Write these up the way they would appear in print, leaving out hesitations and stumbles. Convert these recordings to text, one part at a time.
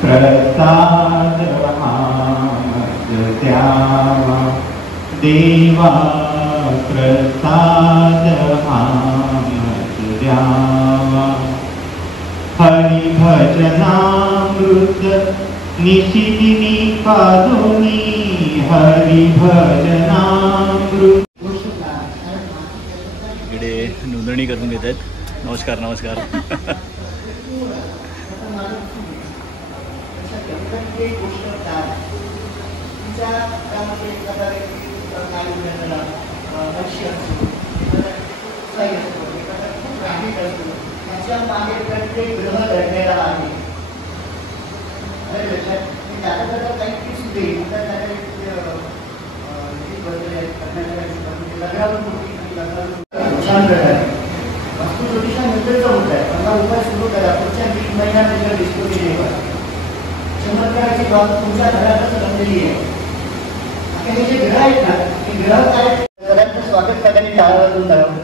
प्रसाद हाच द्यावा देवा, प्रसाद हाच द्यावा। हरिभजनामृत निशिदिनी पादुनी, हरिभजनामृत। इकडे नोंदणी करून घेत आहेत। नमस्कार नमस्कार। वास्तुज्योतिषानंतरचा होत आहे, मला उपाय सुरू करा। पुढच्या 20 महिन्यात तुमच्या डिस्कवरी येईल। चमत्काराची बाब तुमच्या घरातच रंगलेली आहे। आता हे जे ग्रह आहेत ना, हे ग्रह काय घराचं स्वागत सगळ्यांनी टाळावून करावं।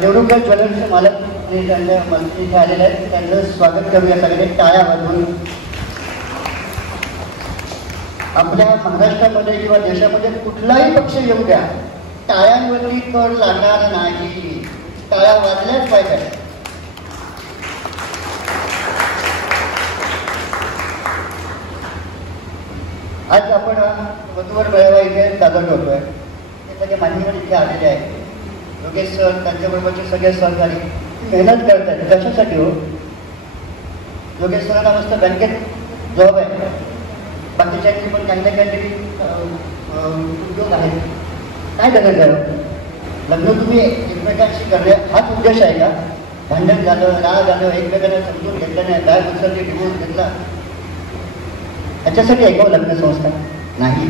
देवरुखकर ज्वेलर्सचे मालक त्यांच्या इथे आलेले आहेत, त्यांचं स्वागत करूया सगळे टाळ्या वाजवून। आपल्या महाराष्ट्रामध्ये किंवा देशामध्ये कुठलाही पक्ष येऊ द्या, टाळ्यांवरती कर लागणार नाही। टाळ्या वाजल्याच पाहिजे। आज आपण वधूवर मेळावा इथे सादर करतोय। हे सगळे मान्यवर इथे आलेले आहेत। योगेश सर, त्यांच्याबरोबरचे सगळे सहकारी मेहनत करत आहेत। कशासाठी हो? योगेश सरांना मस्त बँकेत जॉब आहे, बाकीच्यांची पण काही ना काहीतरी उद्योग आहेत। काय करायचं आहे? लग्न तुम्ही एकमेकांशी करणे हाच उद्देश आहे का? भांडण झालं, राग झालं, एकमेकांना समजून घेतलं नाही, काय पुस्तकी डिवोर्स घेतला, याच्यासाठी ऐकावं लग्न संस्था नाही।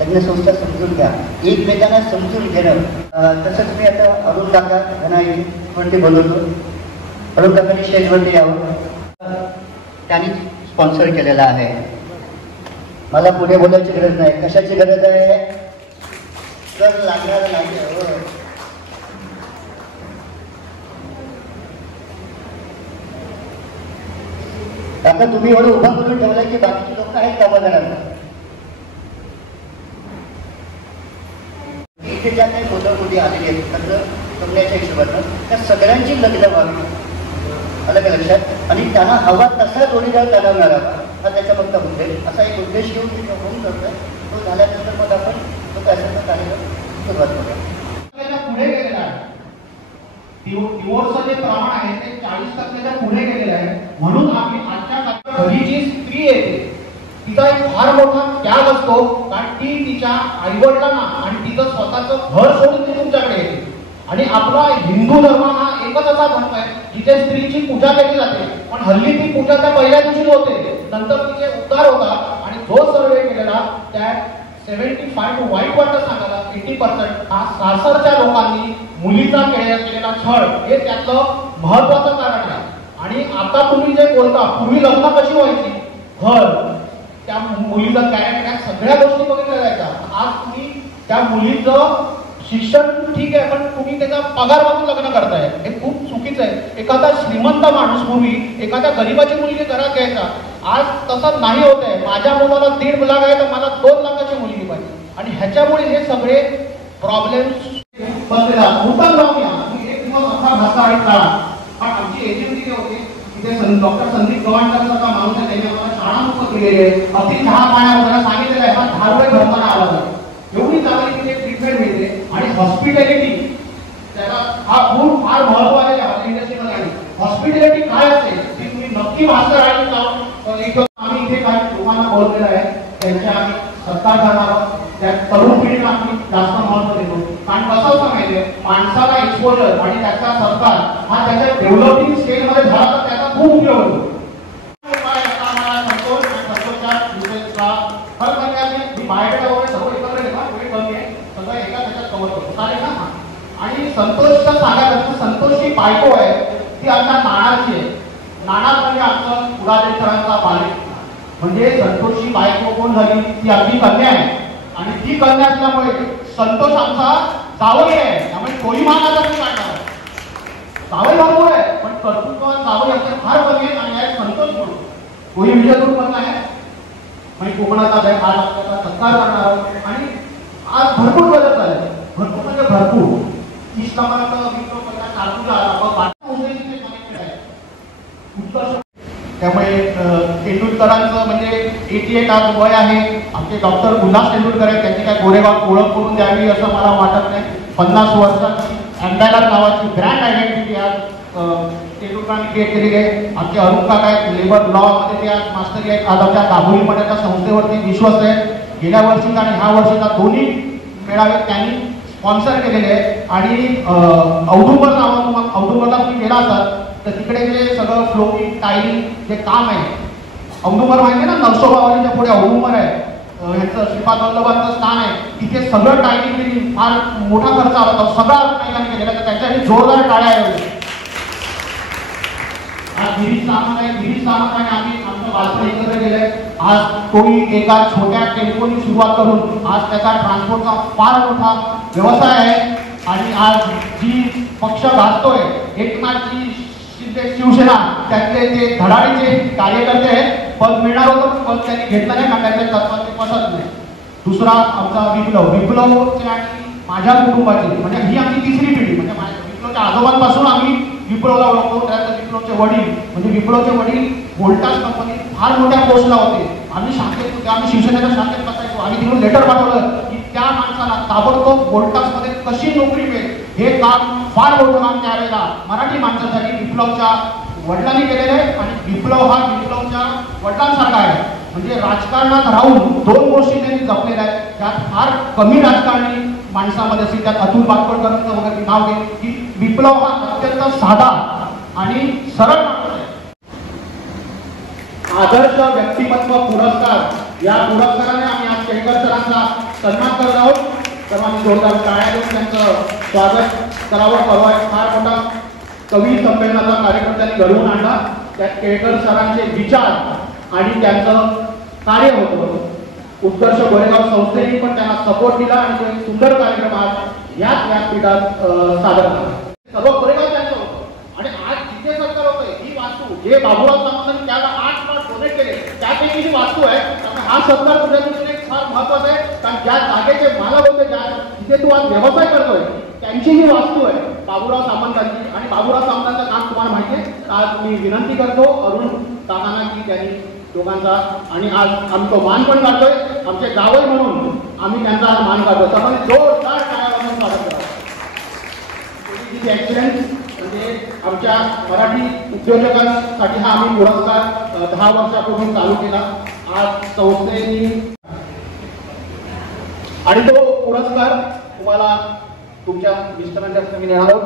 लग्न संस्था समजून घ्या, एकमेकांना समजून घेणं। तसंच मी आता अरुण काका घनाईवरती बोलवतो। अरुण काकांनी स्टेजवरती यावं, त्यांनी स्पॉन्सर केलेला आहे। मला पुढे बोलायची गरज नाही। कशाची गरज आहे? कर लागणार नाही। आता तुम्ही एवढं उभा करून ठेवलाय की बाकीचे लोक आहेत कामं करायला। इथे ज्या काही मुली आलेली आहेत लग्न जमण्याच्या हिशोबानं, त्या सगळ्यांची लग्न व्हावी अलग लक्षात, आणि त्यांना हवा तसा जोडीदार त्याला मिळावा, हा त्याचा फक्त उद्देश। असा एक उद्देश घेऊन तिथे होऊन करतोय। तो झाल्यानंतर मग आपण तो पैशाचा कार्यक्रम सुरुवात करूया। पुढे गेलेला आहे, डिवोर्सचं जे प्रमाण आहे ते 40%च्या पुढे गेलेलं आहे। म्हणून आम्ही आजच्या घरी जी स्त्री येते तिचा एक फार मोठा त्याग असतो, कारण ती तिच्या आईवडिलांना आणि तिचं स्वतःचं घर सोडून ती तुमच्याकडे येते। आणि आपला हिंदू धर्म हा एकच असा धर्म आहे जिथे स्त्रीची पूजा केली जाते, पण हल्ली ती पूजा त्या पहिल्या दिवशी होते, नंतर तिचे उद्धार होता। आणि जो सर्वे केलेला त्यात 75 टू वाईट वाटत सांगायला 80% हा सासरच्या लोकांनी मुलीचा केलेला छळ हे त्यातलं महत्वाचं कारण आहे। आणि आता तुम्ही जे बोलता, पूर्वी लग्न कशी व्हायची, घर, त्या मुलीचं कॅरेक्टर, सगळ्या गोष्टी बघितल्या जायच्या। आज तुम्ही त्या मुलीचं शिक्षण ठीक आहे, पण तुम्ही त्याचा पगार बघून लग्न करताय, हे खूप चुकीचं आहे। एखादा श्रीमंत माणूस पूर्वी एखाद्या गरीबाची मुलगी घरात घ्यायचा, आज तसं नाही होत आहे। माझ्या मुलाला 1.5 लाख आहे तर मला 2 लाखाची मुलगी पाहिजे, आणि ह्याच्यामुळे हे सगळे प्रॉब्लेम्स बसलेला। उत्तम लावूया एक दिवस असा भाषा आणि काळा, पण आमची एजन्सी काय होते तिथे डॉक्टर संदीप गव्हाणकरांचा माणूस आहे, त्यांनी आम्हाला शाळा मुक्त केलेली आहे। अति चहा पाण्यावर सांगितलेलं आहे, हा 10 रुपये भरताना आला जातो, एवढी चांगली तिथे ट्रीटमेंट मिळते। आणि हॉस्पिटॅलिटी त्याला हा गुण फार महत्वाचा आहे हॉटेल इंडस्ट्रीमध्ये। आणि हॉस्पिटॅलिटी काय असते ती तुम्ही नक्की मास्टर आणि आम्ही इथे काही लोकांना बोललेलं आहे, त्यांच्या आम्ही सत्कार करणार आहोत। त्या तरुण पिढीला आम्ही जास्त महत्व देतो, कारण कसं असं माहितीये, माणसाला एक्सपोजर आणि त्याचा सत्कार हा त्याच्या डेव्हलपिंग स्टेजमध्ये झाला तर त्याचा खूप उपयोग होतो। बायोडेटा वगैरे सर्व एकत्र घेतला, वेळ कमी आहे, सगळं एका त्याच्यात कव्हर करतो, चालेल ना? आणि संतोषचा सांगायचं, संतोषची बायको आहे ती आमच्या नाणाची आहे। नाना म्हणजे आमचा कुडाळेकरांचा बालेक, म्हणजे संतोषची बायको कोण झाली, ती आपली कन्या आहे। आणि ती कन्या असल्यामुळे संतोष आमचा जावई आहे, त्यामुळे कोळी मानाचा मी काढणार। जावई भरपूर आहे, पण कर्तृत्व जावई असे फार कमी आहेत. आणि आहे संतोष म्हणून कोणी विजयपूर मधला आहे आणि कोकणाचा आहे, आज आपल्याला सत्कार करणार आहोत. आणि आज भरपूर बदल झाले, भरपूर म्हणजे भरपूर. इस्लामात मित्र त्यामुळे तेंडुलकरांचं म्हणजे 88 आज वय आहे. आमचे डॉक्टर उल्हास तेंडुलकर आहेत, त्यांची काय गोरेगाव ओळख करून द्यावी असं मला वाटत नाही. 50 वर्षाची अँबॅलर नावाची ब्रँड आयडेंटिटी आज तेंडुलकरांनी क्रिएट केलेली आहे. आमचे अरुण काका आहेत, लेबर लॉ मध्ये ते आज मास्टरी आहेत. आज आमच्या दाभोळीमध्ये त्या संस्थेवरती विश्वास आहे. गेल्या वर्षीचा आणि ह्या वर्षीचा दोन्ही मेळावे त्यांनी स्पॉन्सर केलेले आहे. आणि औदुंबर नावातून औदुंबरला तुम्ही गेला असाल तर तिकडे जे सगळं फ्लोरिंग टायलिंग जे काम आहे, औदुंबर माहिती आहे ना, नरसोबावाडीच्या पुढे औदुंबर आहे, ह्यांचं श्रीपाद वल्लभांचं स्थान आहे. तिथे सगळं टायलिंग फार मोठा खर्च आला होता, सगळा टायलिंग केलेला, तर त्याच्यासाठी जोरदार टाळ्या आहे. आज गिरीश सामंत आहे, गिरीश सामंत आम्ही आमचं बालपण एकत्र केलंय. आज तोही एका छोट्या टेम्पोनी सुरुवात करून आज त्याचा ट्रान्सपोर्टचा फार मोठा व्यवसाय आहे. आणि आज जी पक्ष गाजतोय एकनाथजी शिंदे शिवसेना, त्यातले ते धडाडीचे कार्यकर्ते आहेत. पद मिळणार होतं, पद त्यांनी घेतलं नाही कारण त्यांच्या तत्वाचे पसंत नाही. दुसरा आमचा विप्लवचे आणि माझ्या कुटुंबाची म्हणजे ही आमची तिसरी पिढी. म्हणजे विप्लवच्या आजोबांपासून आम्ही विप्लवला ओळखतो. त्यानंतर विप्लवचे वडील म्हणजे विप्लवचे वडील व्होल्टास कंपनीत फार मोठ्या पोस्टला होते. आम्ही शाखेत होते, आम्ही शिवसेनेच्या शाखेत बसायचो. आम्ही तिकडून लेटर पाठवलं की त्या माणसाला ताबडतोब व्होल्टासमध्ये कशी नोकरी मिळेल, हे काम फार मोठं काम त्यावेळेला मराठी माणसासाठी विप्लवच्या वडिलांनी केलेलं आहे. आणि विप्लव हा विप्लवच्या वडिलांसारखा आहे. म्हणजे राजकारणात राहून दोन गोष्टी त्यांनी जपलेल्या आहेत, त्यात फार कमी राजकारणी माणसामध्ये असतील. त्यात अतुल बातकोडकरांचं वगैरे नाव घे की विप्लव हा अत्यंत साधा आणि सरळ माणूस आहे. आदर्श व्यक्तिमत्व पुरस्कार, या पुरस्काराने आम्ही आज केळकर सरांचा सन्मान करत आहोत. सर्वांनी जोरदार टाळ्या देऊन त्यांचं स्वागत करावं. परवा फार मोठा कवी संमेलनाचा कार्यक्रम त्यांनी घडवून आणला. त्यात केळकर सरांचे विचार आणि त्यांचं कार्य होतं. उत्कर्ष गोरेगाव संस्थेने पण त्यांना सपोर्ट दिला आणि तो एक सुंदर कार्यक्रम आज याच व्यासपीठात सादर झाला. सर्व गोरेगाव त्यांचं होतं. आणि आज जिथे सरकार होतंय ही वास्तू जे बाबूराव सामंतांनी त्याला 8 प्लॉट डोनेट केले त्यापैकी ही वास्तू आहे. त्यामुळे हा सरकार तुझ्या दृष्टीने फार महत्वाचा आहे. कारण ज्या जागेचे मालक होते, ज्या जिथे तू आज व्यवसाय करतोय, त्यांची ही वास्तू आहे बाबूराव सामंतांची. आणि बाबूराव सामंतांचं काम तुम्हाला माहिती आहे. आज मी विनंती करतो अरुण काकांना की त्यांनी दोघांचा आणि आज आम्ही तो मान पण काढतोय. आमचे जावई म्हणून आम्ही त्यांचा आज मान काढतोय. आपण जोरदार टाळ्या वाजवून स्वागत करा. एक्सलन्स म्हणजे आमच्या मराठी उद्योजकांसाठी हा आम्ही पुरस्कार 10 वर्षापूर्वी चालू केला. आज संस्थेने आणि तो पुरस्कार तुम्हाला तुमच्या मिस्टरांच्या हस्ते मी नेणार आहोत.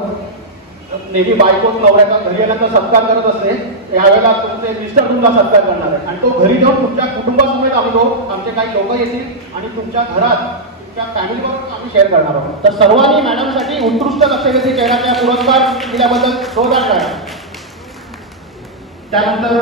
नेहमी बायकोच नवऱ्याचा घरी येण्याचा सत्कार करत असते, यावेळेला तुमचे मिस्टर तुमचा सत्कार करणार आहे. आणि तो घरी जाऊन तुमच्या कुटुंबासमेत आम्ही आमचे काही लोक येतील आणि तुमच्या घरात तुमच्या फॅमिलीबरोबर आम्ही शेअर करणार आहोत. तर सर्वांनी मॅडमसाठी उत्कृष्ट लक्षवेधी चेहऱ्याचा पुरस्कार दिल्याबद्दल जोरदार टाळ्या. त्यानंतर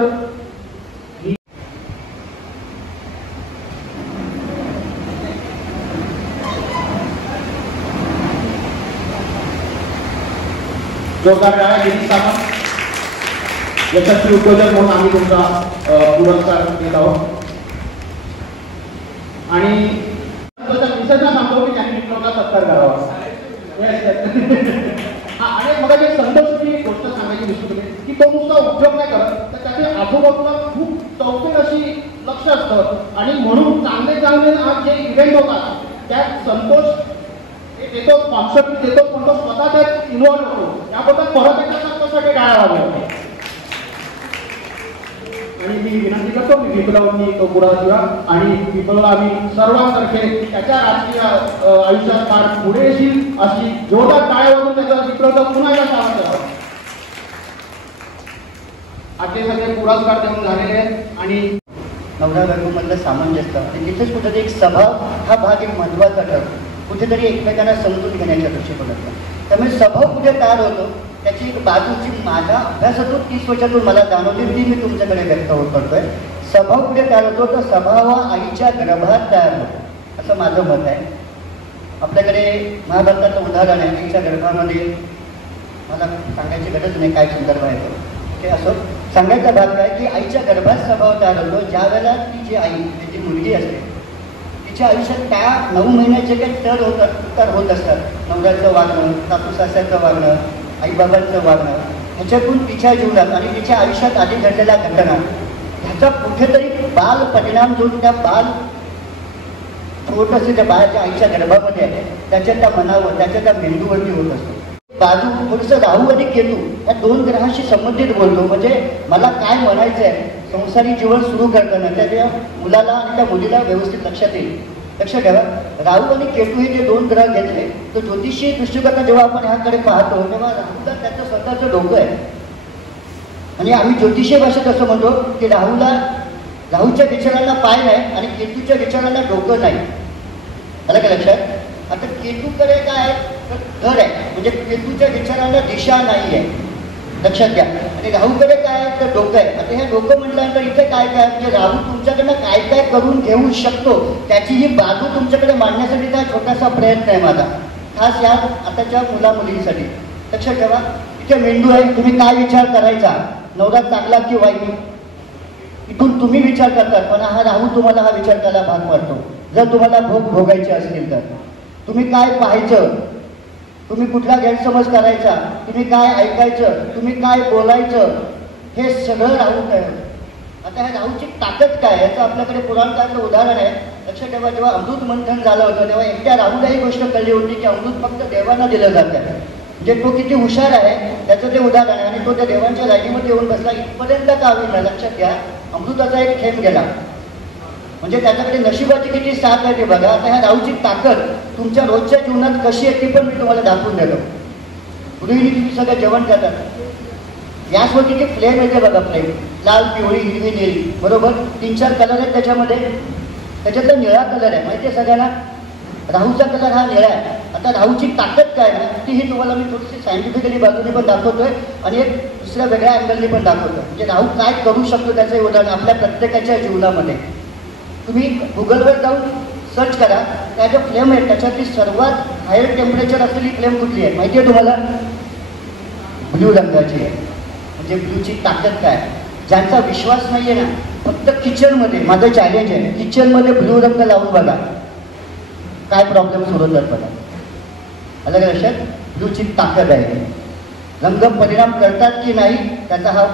जोरदार टाळ्या. गिरीश सामंत यशस्वी उद्योजक म्हणून आम्ही तुमचा पुरस्कार देत आहोत. आणि मिसेसना सांगतो की त्यांनी विप्लवचा सत्कार करावा. आणि मला एक संतोषची गोष्ट सांगायची दिसते की तो नुसता उद्योग नाही करत, तर त्याच्या आजूबाजूला खूप चौकीत अशी लक्ष असतं. आणि म्हणून चांगले चांगले आज जे इव्हेंट होतात त्यात संतोष देतो, कॉन्सेप्ट देतो, पण तो स्वतः त्यात इन्व्हॉल्व होतो. याबद्दल परत एकदा संतोषसाठी टाळ्या वाजवा. आणि मी विनंती करतो की विप्लवनी तो पुढाकार घ्या आणि विप्लवला आम्ही सर्वांतर्फे त्याच्या राजकीय आयुष्यात फार पुढे येईल अशी जोरदार टाळ्या वाजवून त्याचा विप्लवचा पुन्हा एकदा स्वागत करावं. आजचे सगळे पुरस्कार देऊन झालेले आहेत. आणि नवरा बायकोमधलं सामंजस्य आणि तिथेच कुठेतरी एक स्वभाव हा भाग एक महत्त्वाचा ठरतो. कुठेतरी एकमेकांना समजून घेण्याच्या दृष्टिकोनातून. त्यामुळे स्वभाव कुठे तयार होतो त्याची एक बाजूची माझ्या अभ्यासातून 30 वर्षातून मला जाणवली, ती मी तुमच्याकडे व्यक्त करतोय. स्वभाव कुठे तयार होतो तर स्वभाव हा आईच्या गर्भात तयार होतो असं माझं मत आहे. आपल्याकडे महाभारताचं उदाहरण आहे. आईच्या गर्भामध्ये मला सांगायची गरज नाही काय संदर्भ आहे तो. ते असं सांगायचा भाग काय की आईच्या गर्भात स्वभाव तयार होतो ज्या वेळेला ती जी आई जी मुलगी असते तिच्या आयुष्यात त्या 9 महिन्याचे काही चढ उतार होत असतात. नवऱ्याचं वागणं, सासू सासऱ्याचं वागणं, आईबाबांचं वागणं, ह्याच्यातून तिच्या जीवनात आणि तिच्या आयुष्यात आधी घडलेल्या घटना ह्याचा कुठेतरी बाल परिणाम जो त्या बाल छोटंसं त्या बाळाच्या आईच्या गर्भामध्ये आहे त्याच्या त्या मनावर, त्याच्या त्या मेंदूवरती होत असतो. बाजू थोडंसं राहू आणि केतू या 2 ग्रहांशी संबंधित बोलतो. म्हणजे मला काय म्हणायचं आहे संसारिक जीवन सुरू करताना त्या मुलाला आणि त्या मुलीला व्यवस्थित लक्षात येईल. लक्षात ठेवा, राहू आणि केतू हे जे 2 ग्रह घेतले तर ज्योतिषी दृष्टिकोनात जेव्हा आपण ह्याकडे पाहतो तेव्हा राहूला त्याचं स्वतःचं डोकं आहे. आणि आम्ही ज्योतिषीय भाषेत असं म्हणतो की राहूच्या विचारांना पाय नाही आणि केतूच्या विचारांना डोकं नाही. आलं का लक्षात? आता केतूकडे काय आहे तर घर आहे, म्हणजे केतूच्या विचारांना दिशा नाही आहे, लक्षात घ्या. आणि राहूकडे काय आहे तर डोकं आहे. आता हे डोकं म्हटल्यानंतर इथे काय काय म्हणजे राहू तुमच्याकडनं काय काय करून घेऊ शकतो त्याची ही बाजू तुमच्याकडे मांडण्यासाठी काय छोटासा प्रयत्न आहे माझा, खास या आताच्या मुला मुलींसाठी. लक्षात ठेवा, इथे मेंदू आहे, तुम्ही काय विचार करायचा, नवरा चांगला की वाईट, इथून तुम्ही विचार करतात. पण हा राहू तुम्हाला हा विचार करायला भाग पाडतो. जर तुम्हाला भोग भोगायचे असतील तर तुम्ही काय पाहायचं, तुम्ही कुठला गैरसमज करायचा, तुम्ही काय ऐकायचं, तुम्ही काय बोलायचं, हे सगळं राहू काय. आता ह्या राहूची ताकद काय याचं आपल्याकडे पुराणकाळातलं उदाहरण आहे. लक्षात ठेवा, जेव्हा अमृत मंथन झालं होतं तेव्हा एकट्या राहूला ही गोष्ट कळली होती की अमृत फक्त देवांना दिलं जातं. म्हणजे तो किती हुशार आहे त्याचं ते उदाहरण आहे. आणि तो त्या देवांच्या राजीमध्ये येऊन बसला इथपर्यंत का होईल. लक्षात घ्या, अमृताचा एक थेंब गेला म्हणजे त्याच्याकडे नशिबाची किती साथ आहे ते बघा. आता ह्या राहूची ताकद तुमच्या रोजच्या जीवनात कशी आहे ती पण मी तुम्हाला दाखवून देतो. गृहिणी तुम्ही सगळं जेवण करतात, गॅसवर किती फ्लेम येते बघा, फ्लेम लाल, पिवळी, हिरवी, निळी, बरोबर 3-4 कलर आहेत त्याच्यामध्ये. त्याच्यातला निळा कलर आहे माहिती आहे सगळ्यांना, राहूचा कलर हा निळा आहे. आता राहूची ताकद काय ना तीही तुम्हाला मी थोडीशी सायंटिफिकली बाजूने पण दाखवतोय आणि एक दुसऱ्या वेगळ्या अँगलने पण दाखवतोय. म्हणजे राहू काय करू शकतो त्याचं उदाहरण आपल्या प्रत्येकाच्या जीवनामध्ये. तुम्ही गुगलवर जाऊन सर्च करा, त्या ज्या फ्लेम आहेत त्याच्यातली सर्वात हायर टेम्परेचर असलेली फ्लेम कुठली आहे माहिती आहे तुम्हाला? ब्ल्यू रंगाची आहे. म्हणजे ब्ल्यूची ताकद काय, ज्यांचा विश्वास नाही आहे ना फक्त किचनमध्ये, माझं चॅलेंज आहे, किचनमध्ये ब्ल्यू रंग लावून बघा काय प्रॉब्लेम सुरू होतात बघा. अलग लक्षात, ब्ल्यूची ताकद आहे. रंग परिणाम करतात की नाही त्याचा हा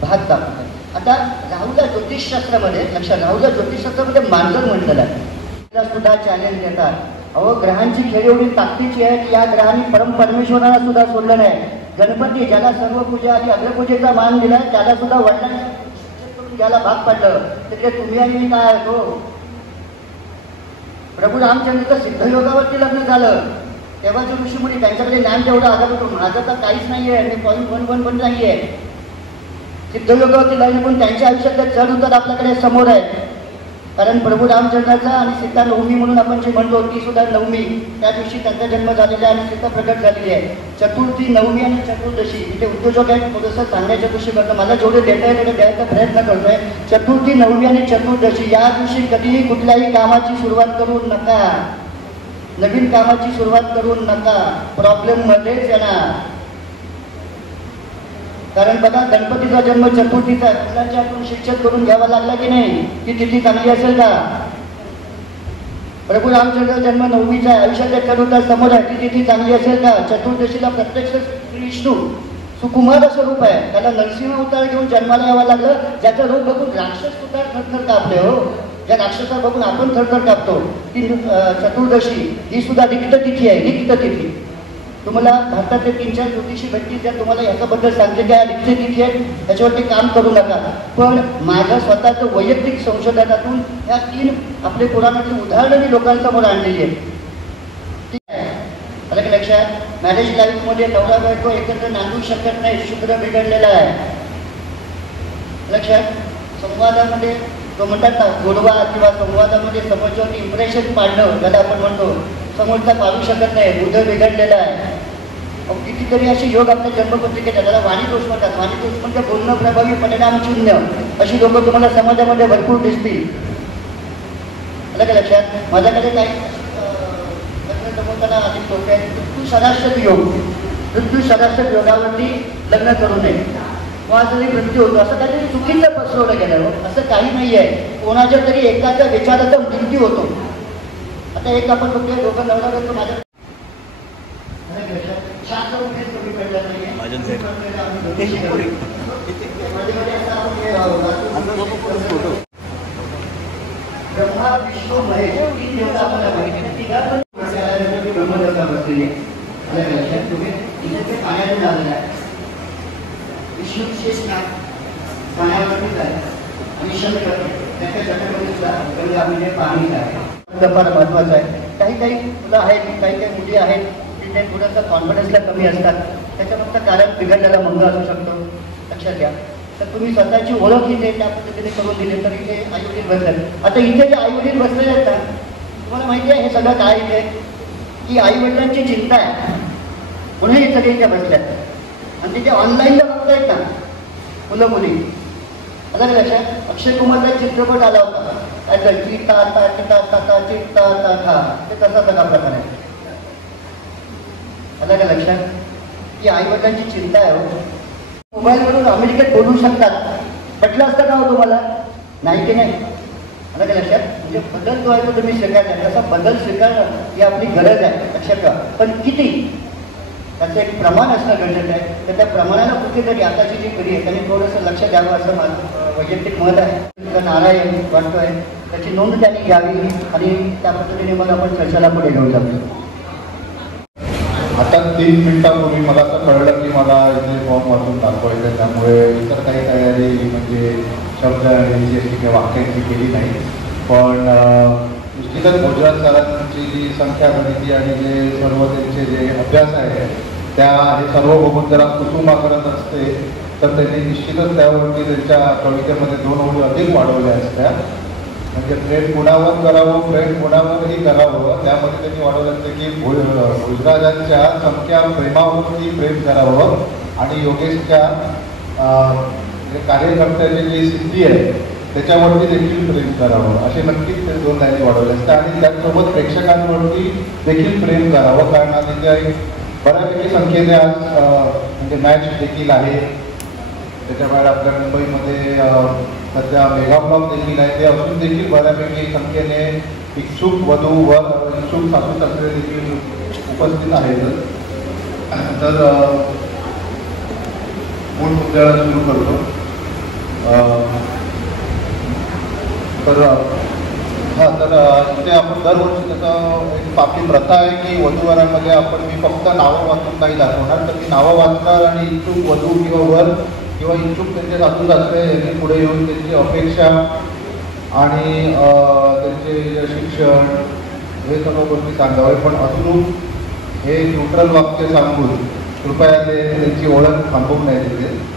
भाग दाखवतो. आता राहूला ज्योतिषशास्त्रामध्ये, लक्षात, राहूला ज्योतिषशास्त्रामध्ये मांजर म्हटलेलं आहे. त्याला सुद्धा चॅलेंज देतात. अहो, ग्रहांची खेळी एवढी ताकदीची आहे की या ग्रहांनी परमपरमेश्वराला सुद्धा सोडलं नाही. गणपती ज्याला सर्व पूजा आणि अग्रपूजेचा मान दिला त्याला सुद्धा वडिलांनी करून घ्यायला भाग पाडलं. तिकडे तुम्ही आणि मी काय हो, प्रभू रामचंद्रचं सिद्धयोगावरती लग्न झालं तेव्हाचे ऋषीमुनी त्यांच्याकडे ज्ञान तेवढं आलं होतं. माझं तर काहीच नाही आहे, मी 0.11 पण नाही आहे. सिद्धयोगावरती लग्न पण त्यांच्या आयुष्यातले चढ उतार आपल्याकडे समोर आहे. कारण प्रभू रामचंद्राचा आणि सीता नवमी म्हणून आपण जे म्हणतो ती सुद्धा नवमी, त्या दिवशी त्यांचा जन्म झालेला आहे आणि सीता प्रकट झालेली आहे. चतुर्थी, नवमी आणि चतुर्दशी इथे उद्योजक आहेत, थोडंसं सांगण्याच्या दृष्टी करतो, मला जेवढे देता येईल तेवढे द्यायचा प्रयत्न करतोय. चतुर्थी, नवमी आणि चतुर्दशी या दिवशी कधीही कुठल्याही कामाची सुरुवात करू नका, नवीन कामाची सुरुवात करू नका, प्रॉब्लेम मध्येच येणार. कारण बघा, गणपतीचा जन्म चतुर्थीचा, मुलांच्या हातून शिक्षण करून घ्यावा लागला की नाही, ती तिथी चांगली असेल का? प्रभू रामचंद्र जन्म नवमीचा आहे, आयुष्याच्या चढउतार समोर आहे, ती तिथी चांगली असेल का? चतुर्दशीला प्रत्यक्ष विष्णू सुकुमार स्वरूप आहे, त्याला नरसिंह अवतार घेऊन जन्माला यावं लागलं, ज्याचं रूप बघून राक्षस सुद्धा थरथर कापले. हो, ज्या राक्षसा बघून आपण थरथर कापतो ती चतुर्दशी ही सुद्धा रिक्त तिथी आहे. रिक्त तिथी तुम्हाला भारतातले 3-4 ज्योतिषी व्यक्ती ज्या तुम्हाला याच्याबद्दल सांगते त्या रिक्त तिथी आहेत, त्याच्यावरती काम करू नका. पण माझं स्वतःचं वैयक्तिक संशोधनातून ह्या 3 आपले पुराणातली उदाहरणं मी लोकांसमोर आणलेली आहेत. ठीक आहे, अलग लक्षात, मॅरेज लाईफमध्ये नवरा बायको एकत्र नांदू शकत नाही, शुक्र बिघडलेला आहे. लक्षात, संवादामध्ये तो म्हणतात ना गोडवा किंवा संवादामध्ये समोरच्यावरती इम्प्रेशन पाडणं ज्याला आपण म्हणतो, समोरचा पाडू शकत नाही, बुध बिघडलेला आहे. कितीतरी असे योग आपल्या जन्मपत्रिकेत त्याला वाणी दोष म्हणतात. वाणी दोष म्हणजे बोलणं प्रभावी, परिणाम शून्य, अशी लोक तुम्हाला समाजामध्ये भरपूर दिसतील. अलग लक्षात, माझ्याकडे काही लग्न जमवताना अधिक लोक आहेत. तू सराष्ट्र योग, मृत्यू सरासर योगावरती लग्न करू नये, किंवा जरी मृत्यू होतो असं काहीतरी चुकीचं पसरवलं गेलं. असं काही नाही आहे. कोणाच्या तरी एकाच्या विचाराचा मृत्यू होतो. आता एक आपण बघतोय लोक नवरा करतो माझ्या ब्रह्मा विष्णू महेश तीन देवता आपल्याला माहिती ब्रह्मदेवता बसलेली लक्षात तुम्ही इथे ते पाण्याने झालेलं आहे. विष्णू शेषनाग पाण्यावरतीच आहे आणि शंकर त्याच्या जटामध्ये सुद्धा आम्ही पाणी आहे. फार महत्वाचं आहे. काही काही मुलं आहेत, काही काही मुली आहेत तिथे थोडंसं कॉन्फिडन्सला कमी असतात. त्याचं फक्त कारण बिघडलेला मंग असू शकतो. लक्षात घ्या. तर तुम्ही स्वतःची ओळख इथे त्या पद्धतीने करून दिली तर इथे आईवडील बसले. आता इथे जे आईवडील बसलेले आहेत ना, तुम्हाला माहिती आहे हे सगळं काय इथे की आईवडिलांची चिंता आहे म्हणून हे सगळे इथे बसल्यात. आणि तिथे ऑनलाईनला बघतायत ना मुलं मुली. आता लक्षात अक्षय कुमारचा चित्रपट आला होता चिता ता चिता ता चित्ता ता था ते तसा सगळा प्रकार आहे. आला का लक्षात की आईवडिलांची चिंता आहे. मोबाईलवरून अमेरिकेत बोलू शकतात. म्हटलं असतं का हो तुम्हाला? नाही की नाही? आला का लक्षात? म्हणजे बदल जो आहे तो तुम्ही स्वीकारला. तसा बदल स्वीकारणं ही आपली गरज आहे. लक्षात घ्या. पण किती त्याचं एक प्रमाण असणं गरजेचं आहे. तर त्या प्रमाणाला कुठेतरी आताची जी पिढी आहे त्यांनी थोडंसं लक्ष द्यावं असं माझं वैयक्तिक मत आहे. नारायण वाटतोय त्याची नोंद त्यांनी घ्यावी आणि त्या पद्धतीने मग आपण चर्चेला पुढे घेऊन जातो. आता 3 मिनिटांपूर्वी मला असं कळलं की मला इथे फॉर्म वाचून दाखवायचं, त्यामुळे इतर काही तयारी म्हणजे शब्द आणि जी वाक्यांची केली नाही. पण निश्चितच गुजरात सरांची जी संख्या गणिती आणि जे सर्व त्यांचे जे अभ्यास आहे त्या हे सर्व बघून जरा कुसुमा करत असते तर त्यांनी निश्चितच त्यावरती त्यांच्या कवितेमध्ये 2 ओळी अधिक वाढवल्या असत्या. म्हणजे प्रेम गुणावर करावं, प्रेम गुणावरही करावं. त्यामध्ये त्यांनी वाढवलं असते की गुजराजांच्या संख्या प्रेमावरती प्रेम करावं आणि योगेशच्या कार्यकर्त्याची जी सिद्धी आहे त्याच्यावरती देखील प्रेम करावं. असे नक्कीच ते 2 लाईनी वाढवले असते. आणि त्याचसोबत प्रेक्षकांवरती देखील प्रेम करावं, कारण त्यांच्या एक बऱ्यापैकी संख्येने आज म्हणजे मॅच देखील आहे. त्याच्यामुळे आपल्या मुंबईमध्ये सध्या मेगा ब्लॉक देखील आहे. ते असून देखील बऱ्यापैकी संख्येने इच्छुक वधू व इच्छुक सासू सासरे देखील उपस्थित आहेत. तर मूळ मुद्द्याला सुरू करतो. तर इथे आपण दरवर्षी त्याचं एक आपली प्रथा आहे की वधूवरांमध्ये आपण मी फक्त नावं वाचून काही दाखवणार, तर ती नावं वाचणार आणि इच्छुक वधू किंवा वर किंवा इच्छुक त्यांचे सासू सासरे यांनी पुढे येऊन त्यांची अपेक्षा आणि त्यांचे शिक्षण हे सर्व गोष्टी सांगावे. पण अजून हे न्यूट्रल वाक्य सांगून कृपया त्यांची ओळख थांबवून नाही देते.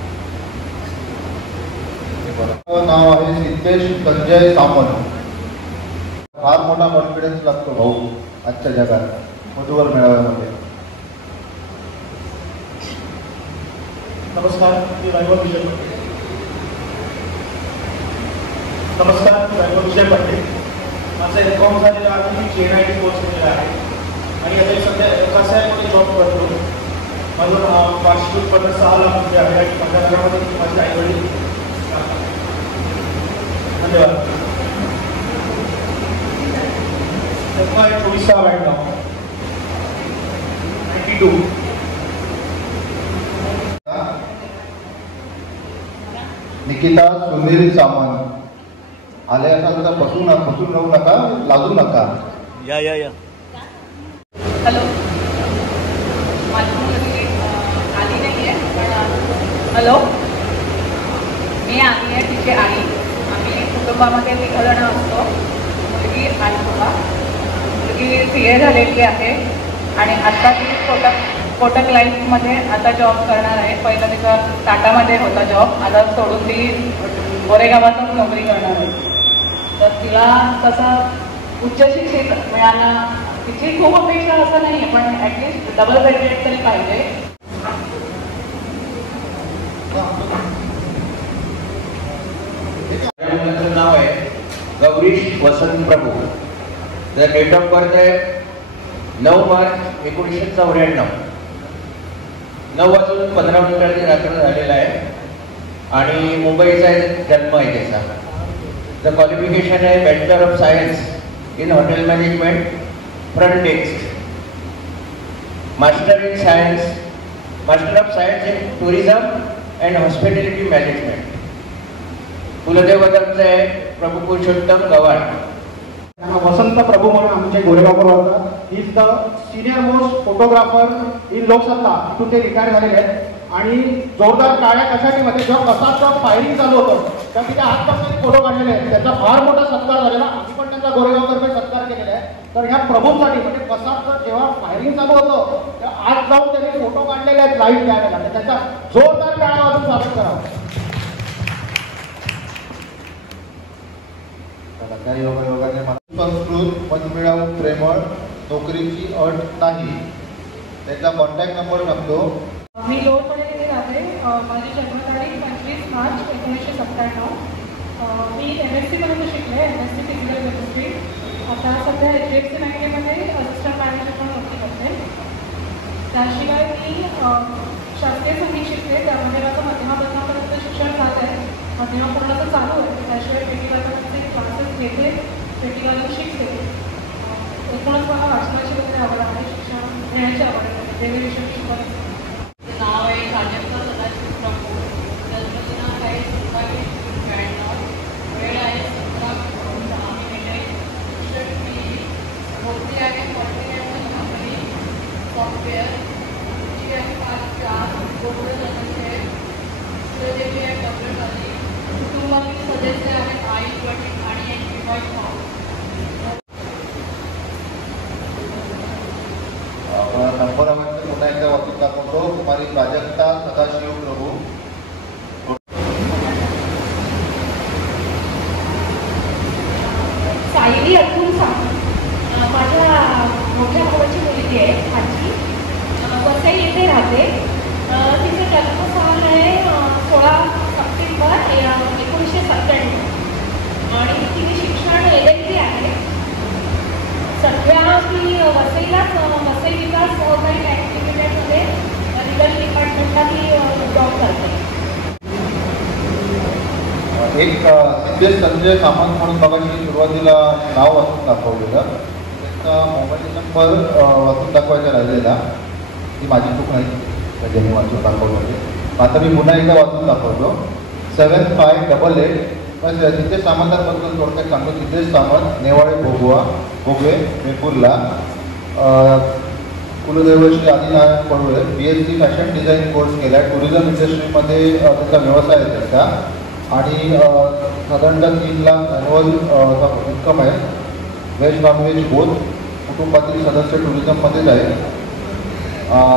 नाव आहे सिद्धेश संजय सामंत. फार मोठा कॉन्फिडन्स लागतो भाऊ आजच्या जगात वधूवर मेळाव्यामध्ये. नमस्कार, मी वैभव विजय पाटील. नमस्कार, मी वैभव विजय पाटील. माझं एम.कॉम झालेलं आहे. मी JNIT कोर्स केलेला आहे आणि आता सध्या एकासाठी जॉब करतो. माझं वार्षिक उत्पन्न 6 लाख रुपये आहे आणि 15 घरामध्ये माझे आईवडील. धन्यवाद. 24 right now. 92. निकिता सुनील सामंत आले असाल तर बसून राहू नका, लाजू नका. या या या. हॅलो, माझी मुलगी आली नाही आहे पण हॅलो मी आली आहे तिची आई. आम्ही कुटुंबामध्ये 3 जण असतो. मुलगी आणि मुलगी CA झालेली आहे आणि आत्ता ती कोटक लाईफमध्ये आता जॉब करणार आहे. पहिलं तिचा टाटामध्ये होता जॉब, आता सोडून ती गोरेगावातच नोकरी करणार आहे. तर तिला तसं उच्च शिक्षित मिळाला तिची खूप अपेक्षा असं नाही आहे, पण ॲटलिस्ट डबल ग्रॅज्युएट तरी पाहिजे. नाव आहे गौरीश वसंत प्रभू. तर डेट ऑफ बर्थ आहे 9 मार्च 1994. 9:15 रात्र झालेला आहे आणि मुंबईचा जन्म आहे त्याचा. द क्वालिफिकेशन आहे bachelor of science in hotel management front desk, master in science, master of science in tourism and hospitality management. कुलदेवतांचं आहे प्रभू पुरुषोत्तम गव्हाण. वसंत प्रभू म्हणून आमचे गोरेगावकर होता. Is the senior most photographer in Loksatta. इथून ते रिटायर झालेले आहेत आणि जोरदार टाळ्या कशासाठी मध्ये जेव्हा कसाबचं फायरिंग चालू होतं तेव्हा तिथे आजपासून फोटो काढलेले आहेत. त्याचा फार मोठा सत्कार झालेला. आम्ही पण त्यांचा गोरेगावतर्फे सत्कार केलेला आहे. तर ह्या प्रभूंसाठी म्हणजे कसाबचं जेव्हा फायरिंग चालू होतं तेव्हा आज जाऊन त्यांनी फोटो काढलेले आहेत लाईव्ह कॅमेरा. त्याचा जोरदार टाळ्या वाजून स्वागत करावं. त्या योगायोगाने संस्कृत मनमिळावू प्रेमळ नोकरीची अट नाही. त्याचा कॉन्टॅक्ट नंबर सांगतो. मी लोणमध्ये येथे राहते. माझी जन्मतारीख 25 मार्च 1997. मी MSc शिकले, MSc फिजिकल केमिस्ट्री. आता सध्या HDFC बँकेमध्ये असिस्टंट मॅनेजर म्हणून नोकरी करते. त्याशिवाय मी शास्त्रीय संगीत शिकते. त्यामध्ये माझं मध्यमापर्यंत शिक्षण झालं आहे. मध्यमापर्यंत चालू आहे. त्याशिवाय पेटीवादनाचे क्लासेस घेते, पेटीवादन शिकते. एकूणच मला वाचनाची वगैरे आवड आहे, शिक्षण घेण्याची आवड आहे, वेगवेगळे विषय शिकवण्याची. नाव आहे प्राजक्ता सदाशिव प्रभू. जन्मदिनांक आहे 27/92. वेळ आहे 17:06. शिक्षण मी भोगली आहे कॉन्टिनेंटल कंपनी सॉफ्टवेअर. जी आहे 5/4 गोकुळचे श्रीदेवी आहे डॉक्टर. कुटुंबातील सदस्य आहेत आई, वडील आणि एक विवाहित भाऊ. नंबर पुन्हा एकदा वाचून दाखवतो. कुमारी प्राजक्ता सदाशिव प्रभू. सायली अतुल सावंत माझ्या मोठ्या भावाची मुलगी आहे. आजी वसई येथे राहते. तिचं जन्मस्थान आहे 16 सप्टेंबर 1997 आणि तिने शिक्षण LLB आहे. सध्या ती वसईलाच वसई विकास सहकारी बँक लिमिटेडमध्ये लिगल डिपार्टमेंटला ती जॉब करते. एक सिद्धेश संजय सामंत म्हणून बघायची सुरुवातीला नाव वाचून दाखवलेलं. त्यांचा मोबाईल नंबर वाचून दाखवायचा राहिलेला. ती माझी चूक नाही, ज्यांनी वाचून दाखवलेले. आता मी पुन्हा एकदा वाचून दाखवतो. 7588. बस सिद्धेश सामंतांबद्दल थोडक्यात सांगतो. सिद्धेश सामंत, नेवाळे भोगवे वेपूरला. कुलदैवश्री Adinarayan Padwale. BSc fashion design course केला आहे. टुरिझम इंडस्ट्रीमध्ये त्याचा व्यवसाय आहे त्याचा आणि साधारणतः 3 लाख ॲन्युअल इन्कम आहे. Veg non veg both. कुटुंबातील सदस्य टुरिझममध्येच आहे.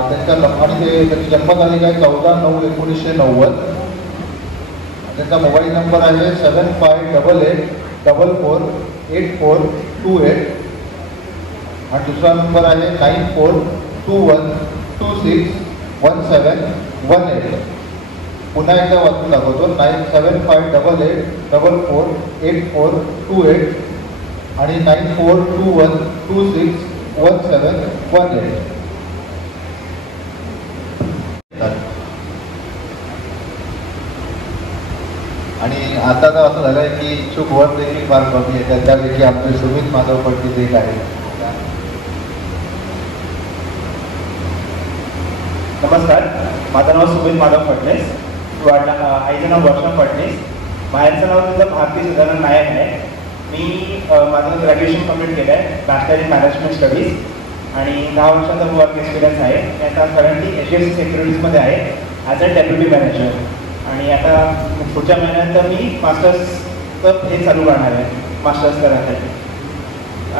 त्यांच्या आणि त्याची जन्मतारीख आहे 14/9/1990. त्यांचा मोबाईल नंबर आहे 7588448428 आणि दुसरा नंबर आहे 9421261718. पुन्हा एकदा वाचून दाखवतो. 7588448428 आणि 9421261718. आणि आता तर असं झालं आहे की इच्छुक वर देखील फार कमी येतात. त्यापैकी आमचे सुमित माधव पडतील एक आहे. नमस्कार, माझं नाव सुमित माधव फडणीस. आईचं नाव वर्षा फडणीस. बाहेरचं नाव तुझं भारती सुधारण नायक आहे. मी माझं ग्रॅज्युएशन कंप्लीट केलं आहे, बॅचलर इन मॅनेजमेंट स्टडीज आणि 10 वर्षाचा वर्क एक्सपिरियन्स आहे. मी आता करंटली HDFC सिक्युरिटीजमध्ये आहे ॲज अ डेप्युटी मॅनेजर. आणि आता पुढच्या महिन्यात मी मास्टर्सचं हे चालू करणार आहे, मास्टर्स करायसाठी.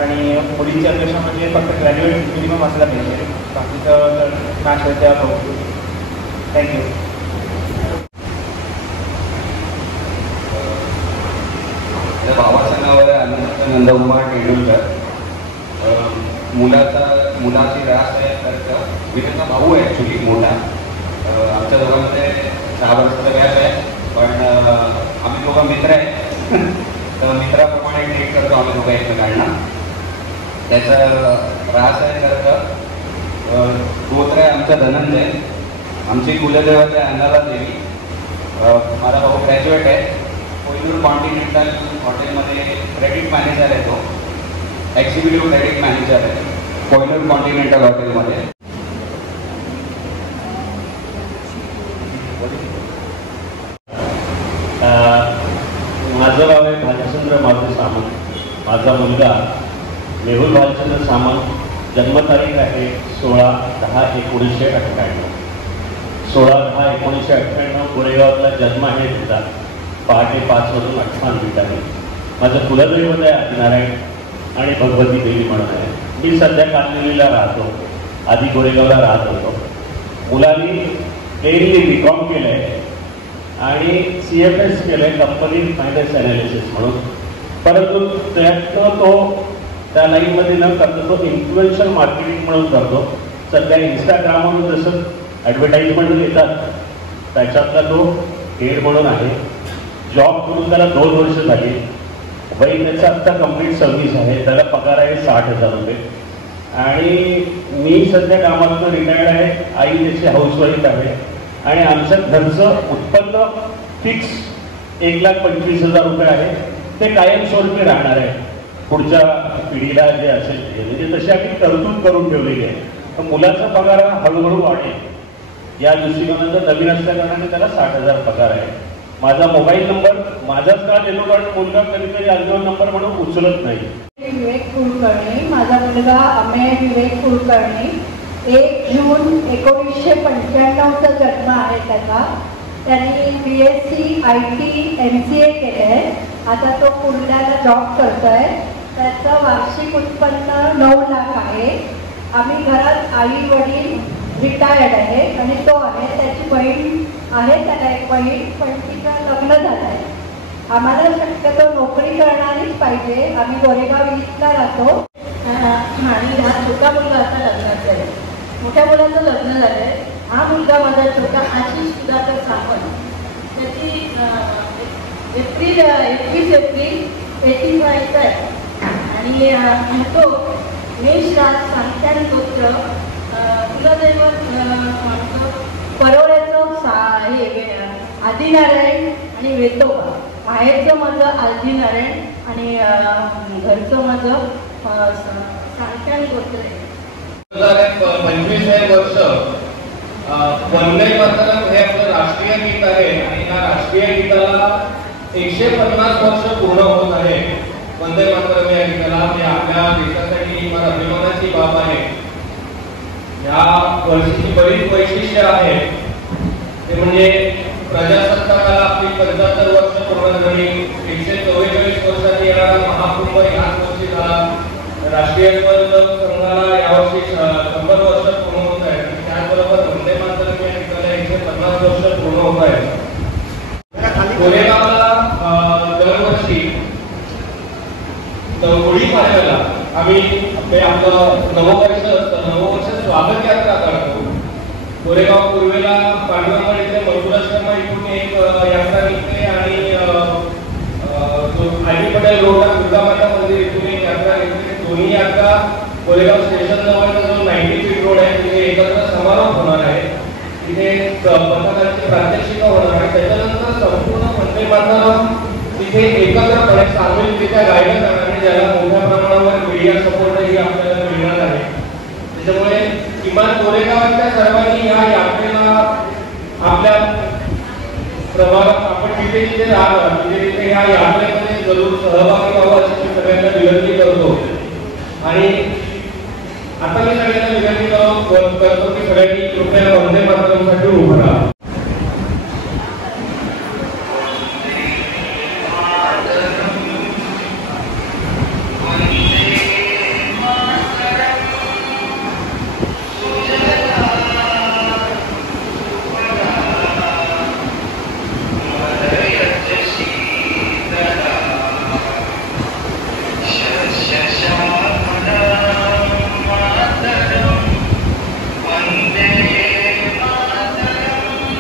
आणि मुलींची अपेक्षा म्हणजे फक्त ग्रॅज्युएट मिनिमम असला पाहिजे, बाकीचं तर मास्टरच्या बघू. थँक्यू. भावाचं नाव आहे नंदकुमार तेंडुलकर. मुलाची रास आहे तर विवेकचा भाऊ आहे ॲक्च्युली मोठा. आमच्या दोघांमध्ये 6 वर्षाचा गॅप आहे, पण आम्ही दोघं मित्र आहेत. तर मित्राप्रमाणे ट्रीट करतो आम्ही दोघं एकमेकांना. त्याचा रास आहे तर गोत्र आहे आमचा धनंजय. आमची कुलदेवता आहे अन्नाला देवी. माझा भाऊ ग्रॅज्युएट आहे. कोहिनूर कॉन्टिनेंटल हॉटेलमध्ये क्रेडिट मॅनेजर आहे. तो एक्झिक्युटिव्ह क्रेडिट मॅनेजर आहे कोहिनूर कॉन्टिनेंटल हॉटेलमध्ये. माझं नाव आहे भालचंद्र मारुती सामंत. माझा मुलगा मेहुल भालचंद्र सामंत. जन्मतारीख आहे 16/10/1998. 16/10/1998 गोरेगावातला जन्म आहे तिचा. पहाटे 5 वाजून 58 मिनिटांनी. माझं कुलदैवत आहे आदिनारायण आणि भगवती देवी म्हणून आहे. मी सध्या कांदिवलीला राहतो. आधी गोरेगावला राहत होतो. मुलांनी डेली BCom केलं आहे आणि CFS केलं आहे, कंपनी फायनान्स ॲनालिसिस म्हणून. परंतु त्यातनं तो त्या लाईनमध्ये न करतो तो इन्फ्लुएन्शियल मार्केटिंग म्हणून करतो. सध्या इंस्टाग्रामवरून जसं ॲडव्हर्टाईजमेंट येतात त्याच्यातला तो हेड म्हणून आहे. जॉब करून त्याला 2 वर्ष झाली. वय त्याचं आत्ता कंप्लीट सर्व्हिस आहे. त्याला पगार आहे 60,000 रुपये. आणि मी सध्या कामातून रिटायर्ड आहे. आई त्याची हाऊसवाईफ आहे. आणि आमच्या घरचं उत्पन्न फिक्स 1,25,000 रुपये आहे. ते कायमस्वरूपी राहणार आहे. पुढच्या पिढीला जे असेल ते म्हणजे तशी आम्ही तरतूद करून ठेवलेली आहे. तर मुलाचा पगार हळूहळू वाढेल या दृष्टिकोनाचं नवीन असल्या कारणाने त्याला 60,000 पगार आहे. माझा मोबाईल नंबर माझाच का देतो कारण मुलगा कधीतरी अननोन नंबर म्हणून उचलत नाही. विवेक कुलकर्णी. माझा मुलगा अमेय विवेक कुलकर्णी. 1 जून 1995चा जन्म आहे त्याचा. त्यांनी BSc IT MCA केलं आहे. आता तो पुण्याला जॉब करतोय. त्याचं वार्षिक उत्पन्न 9 लाख आहे. आम्ही घरात आई वडील रिटायर्ड आहे आणि तो आहे. त्याची बहीण आहे, त्याला एक बहीण, पण तिचं लग्न झालं आहे. आम्हाला शक्यतो नोकरी करणारीच पाहिजे. आम्ही गोरेगाव ईस्टला राहतो आणि हा छोटा मुलगा आता लग्नाचा आहे. मोठ्या मुलाचं लग्न झालं आहे. हा मुलगा माझा छोटा आशिष सुधाकर सामंत. त्याची 21 एप्रिल 85चा आहे आणि तो मेष राज सांख्यान गोत्र. कुलदैवत परोळ्याचं हे आदिनारायण आणि वेतोबा. माहेरचं माझं आदिनारायण आणि घरचं माझं सांख्यान गोत्र आहे. 2025 वर्ष वंदे मातरम हे आपलं राष्ट्रीय गीत आहे आणि या राष्ट्रीय गीताला 150 वर्ष पूर्ण होत आहे. वंदे मातरम या गीताला आपल्या देशासाठी फार अभिमानाची बाब आहे. या वर्षीची बरीच वैशिष्ट्य आहे. ते म्हणजे प्रजासत्ताकाला आपली 75 वर्ष पूर्ण झाली. 144 वर्षांनी येणारा महाकुंभ याच वर्षी झाला. राष्ट्रीय स्वयंसेवक संघाला यावर्षी 100 वर्ष पूर्ण होत आहेत. त्याचबरोबर वंदे मातरम या गीताला 150 वर्ष पूर्ण होत आहेत. गोरेगावला दरवर्षी गुढीपाडव्याला आम्ही आपलं नववर्ष असतं, नववर्ष स्वागत यात्रा करतो. गोरेगाव पूर्वेला पांडुरंग इथे मथुराश्रम इथून एक यात्रा निघते आणि आजी पटेल रोडला दुर्गामाता मंदिर इथून एक यात्रा निघते. दोन्ही यात्रा गोरेगाव स्टेशन जवळचा जो 90 फीट रोड आहे तिथे एकत्र समारोप होणार आहे. तिथे पथकांची प्रात्यक्षिकं होणार आहे. त्याच्यानंतर संपूर्ण वंदे मातरम तिथे एकत्रपणे सामूहिकरित्या गायलं जाणार आहे, ज्याला मोठ्या प्रमाणावर मीडिया सपोर्टही आपल्याला मिळणार आहे. त्याच्यामुळे किमान गोरेगावातल्या सर्वांनी या यात्रेला आपल्या प्रभागात आपण जिथे जिथे राहतो तिथे तिथे या यात्रेमध्ये जरूर सहभागी व्हावं अशी मी सगळ्यांना विनंती करतो. आणि आता मी सगळ्यांना विनंती करतो की सगळ्यांनी कृपया वंदे मातरमसाठी उभं राहा. Vande Mataram.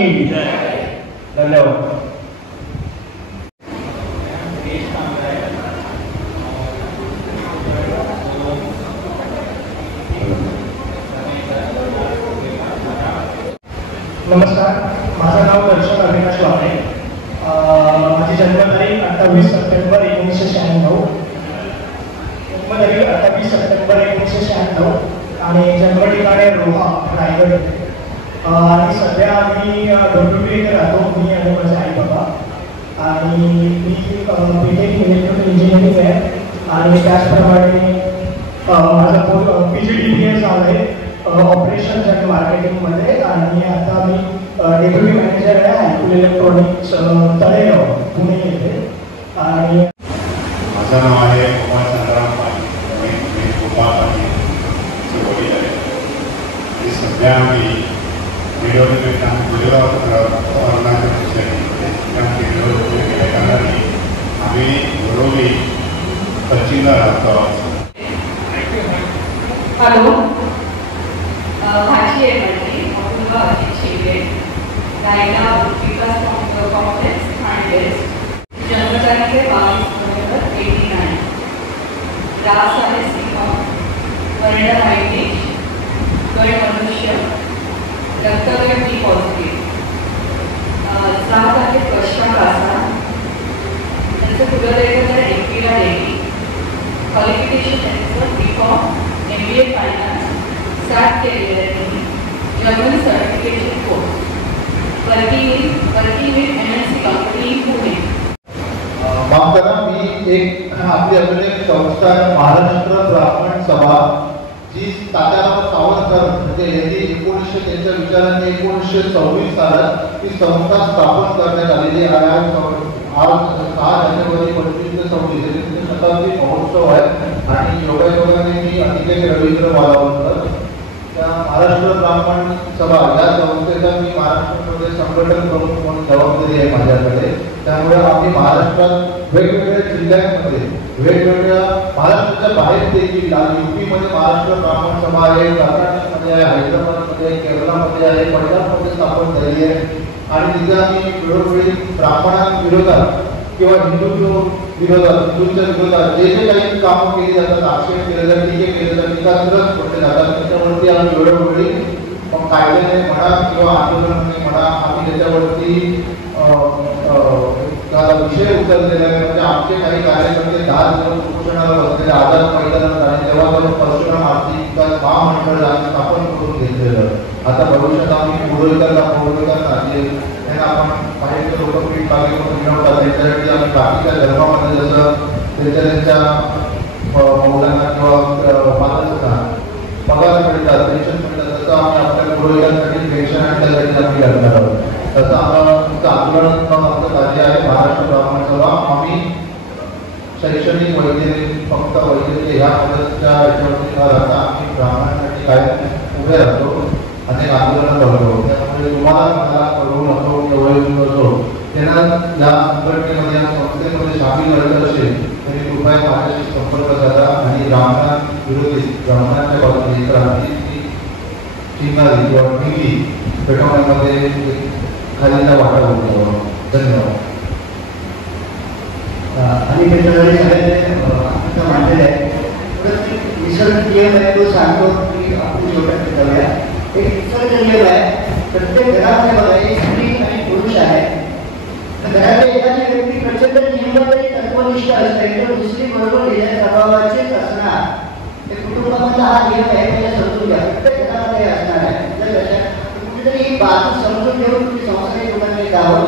की धन्यवाद. नमस्कार, माझं नाव दर्शन अविनाश वाणे. माझी जन्मतारीख 28 सप्टेंबर 1996. जन्मतारीख 28 सप्टेंबर 1996 आणि जन्म ठिकाणे रोहा, रायगड. आणि सध्या आम्ही डोंबिवली इथे राहतो, मी आणि माझे आई बाबा. आणि मी बीटेक इलेक्ट्रिकल इंजिनिअरिंग आहे आणि त्याचप्रमाणे माझं PGDBA झालं आहे ऑपरेशन्स आणि मार्केटिंगमध्ये. आणि आता मी डेप्युटी मॅनेजर आहे हायकुल इलेक्ट्रॉनिक्स तळेगाव, पुणे येथे. आणि माझं नाव आहे गोपाळ संग्राम पाटील. मी गोपाळ पाटीलचे वडील आहे आणि सध्या आम्ही मिळवलेले काम आम्ही वडोली सचिनला राहतो. हॅलो, भाजी आहे माझी मुलगा अजित शेगडे, रायला विकास कॉम्प्लेक्स खांडेस. जन्मतारीख आहे 22 नोव्हेंबर 89. रास आहे सिंह, वर्ण मायटेज, गड मनुष्य, रक्तगट बी पॉझिटिव्ह. जात आहे पश्चिम कासा. त्यांचं कुलदैवत आहे एकविरा देवी. क्वालिफिकेशन त्यांचं BCom, MBA फायनान्स, SAT केलेलं आहे त्यांनी. German certification course. Working with MNC company Pune. माफ करा, मी आपली अजून एक संस्था महाराष्ट्र ब्राह्मण सभा, जी तात्याराव सावरकर म्हणजे यांनी 1900 त्यांच्या विचाराने 1926 सालात ही संस्था स्थापन करण्यात आलेली आहे. आज 6 जानेवारी 2526 शताब्दी महोत्सव आहे. आणि योगायोगाने मी अधिकारी रवींद्र वालावकर त्या महाराष्ट्र ब्राह्मण सभा या संस्थेचा मी महाराष्ट्रामध्ये संघटन प्रमुख म्हणून जबाबदारी आहे माझ्याकडे. त्यामुळे आम्ही महाराष्ट्रात वेगवेगळ्या जिल्ह्यांमध्ये वेगवेगळ्या महाराष्ट्राच्या बाहेर देखील UPमध्ये महाराष्ट्र ब्राह्मण सभा आहे, कर्नाटकमध्ये आहे, हैदराबादमध्ये आहे, केरळमध्ये आहे, पंजाबमध्ये स्थापन झाली आहे. आणि तिथे आम्ही वेळोवेळी ब्राह्मणांविरोधात किंवा हिंदूंच्या विरोधात जे जे काही कामं केली जातात, आक्षेप केले जातात, टीके केले जातात, टीकाग्रस्त पडले जातात, त्याच्यावरती आम्ही वेळोवेळी कायद्याने म्हणा किंवा आंदोलनाने म्हणा आम्ही त्याच्यावरती विषय उचललेला आहे. म्हणजे आमचे काही कार्यकर्ते 10 दिवस उपोषणाला बसलेले आझाद मैदानात आणि तेव्हा परशुराम आर्थिक विकास महामंडळ आम्ही स्थापन करून घेतलेलं. आता भविष्यात आम्ही पुरोहितांना जे त्यांना आपण बाहेरचे लोक पीठ कार्यक्रम मिळवतात त्यांच्यासाठी आम्ही बाकीच्या धर्मामध्ये जसं त्यांच्या मौलांना किंवा पात्रांना पगार मिळतात, पेन्शन मिळतात, तसं आम्ही आपल्या पुरोहितांसाठी पेन्शन आणि त्यासाठी आम्ही करणार आहोत. तसं आमचं आंदोलन आमचं कार्य आहे महाराष्ट्र ब्राह्मण सभा. आम्ही शैक्षणिक वैद्यकीय फक्त वैद्यकीय ह्या पद्धतीच्या याच्यावरती न राहता आम्ही ब्राह्मणांसाठी काय उभे राहतो, अनेक आंदोलनं करतो. त्यामुळे तुम्हाला मला कळवून असो किंवा असो त्यांना या संघटनेमध्ये या संस्थेमध्ये सामील व्हायचं असेल तरी कृपया माझ्याशी संपर्क साधा आणि ब्राह्मणांविरोधी ब्राह्मणांच्या बाजूने क्रांतीची चिन्हारी किंवा टीव्ही पेटवण्यामध्ये खालीचा वाटा होतो. धन्यवाद. आणि सगळ्यांनी मांडलेलं आहे. निसर्ग नियम आहे तो सांगतो की आपण छोट्या जाऊया. एक निसर्ग नियम आहे, प्रत्येक घरामध्ये बघा एक स्त्री आणि पुरुष आहे. घरातल्या एखादी व्यक्ती प्रचंड नियमातही तत्वनिष्ठ असते तर दुसरी बरोबर गेल्या स्वभावाचीच असणार. ते कुटुंबामधला हा नियम आहे, म्हणजे समजून घ्या. प्रत्येक घरामध्ये असणार आहे. कुठेतरी ही बाजू समजून घेऊन तुम्ही संस्थेने कुठे जावं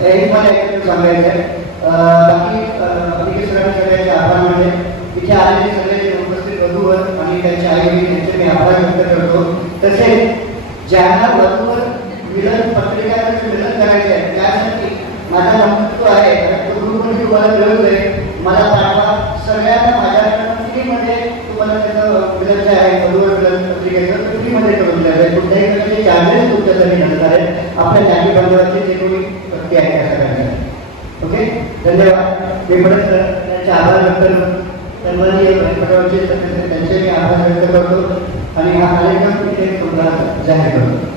हे मला एकत्र सांगायचं आहे. बाकी सगळ्यांचे आभार मानले. इथे आलेले सगळे उपस्थित वधूवर आणि त्यांचे आई वडील यांचे मी आभार व्यक्त करतो. तसेच ज्यांना वधूवर मिलन पत्रिकांचं मिलन करायचं आहे त्यासाठी माझा नमस्कार आहे. कुटुंब तुम्हाला मिळवलंय मला पाठवा. सगळ्यांना माझ्याकडनं फ्रीमध्ये तुम्हाला त्याचं मिलन जे आहे वधूवर मिलन पत्रिकेचं फ्रीमध्ये करून द्यायचं आहे. कुठल्याही प्रकारचे चार्जेस तुमच्यासाठी नसणार आहेत. आपल्या जाती बांधवाचे जे कोणी व्यक्ती आहे त्या सगळ्यांना. ओके, धन्यवाद. मी परत त्यांचे आभार व्यक्त करतो. त्यांचे मी आभार व्यक्त करतो आणि हा कार्यक्रम इथे जाहीर करतो.